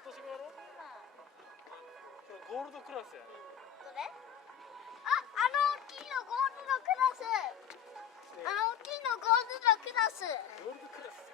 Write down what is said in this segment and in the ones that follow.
の年頃？これゴールドクラスやね。どれ？あの大きいのゴールドクラス。あの大きいのゴールドクラス。ゴールドクラス。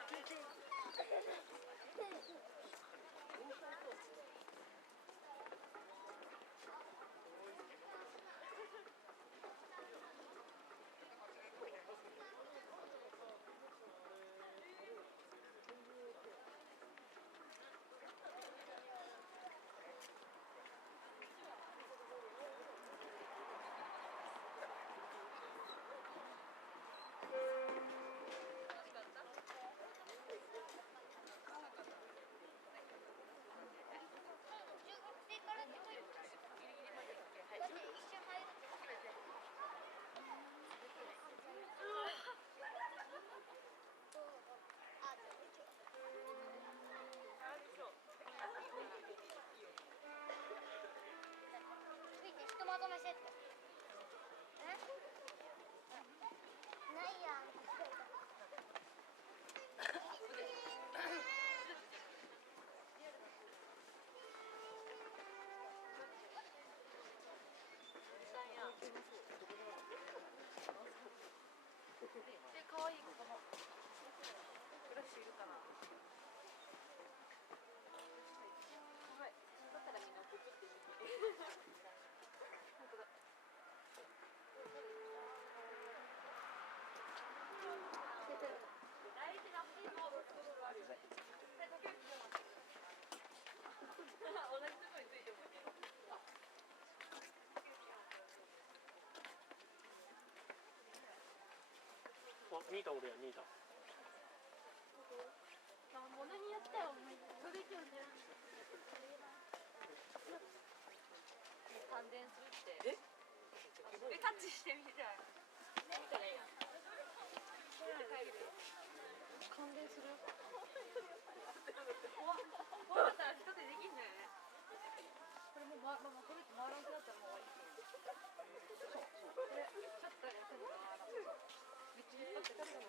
まとめセット。ないやん。可愛い子供。ブラシいるかな。はい。だったらみんな送ってみて。本当だ。大事なフィードを作るあるよね。同じところについてもいい。あ、ニータおるやん、ニータ。ものによってはそれ以上じゃん。感電するって。タッチしてみたい。見たらいいやん。感電する。怖かったら一つでできんのよね。これもこれ回らんくなったらもう終わり。これちょっとやってみたらめっちゃ引っ張ってたの。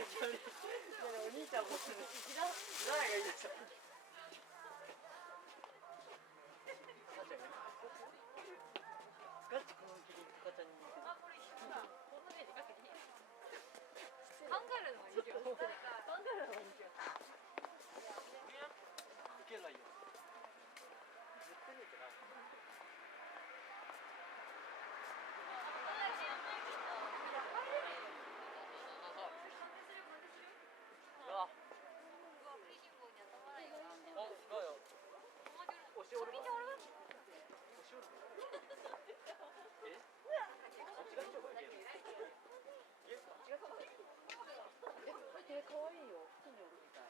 お兄ちゃんもする。誰がいいですか。ガチこのキリンカちゃんに似てる。これ一緒だ。こんな目でかけていい。考えるのがいいよ。考えるのがいいよ。いけないよ。絶対にいけない。可愛いよ。普通におるみたい。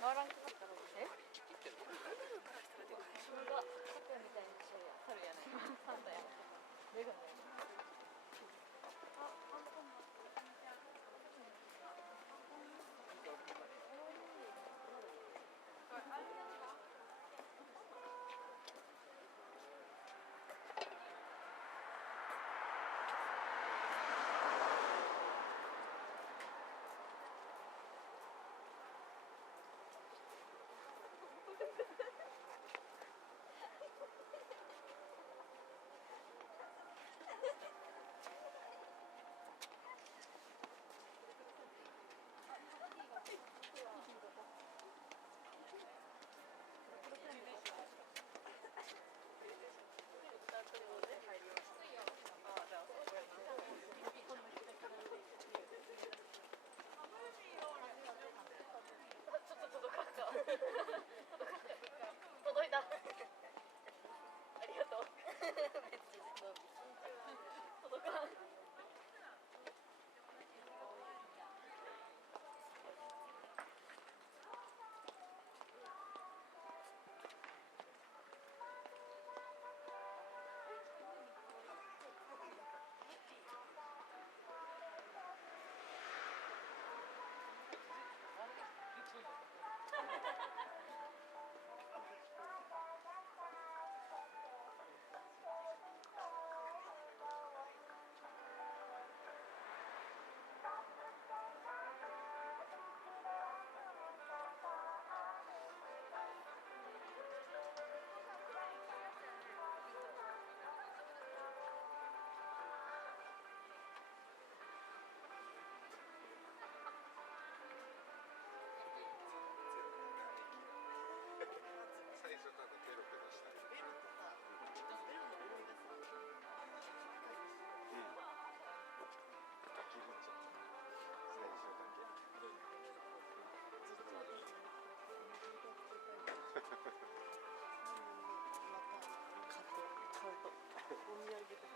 回らんくなったのえ？自分がサルみたいにして猿やない。サンタや。目がない。土産だ。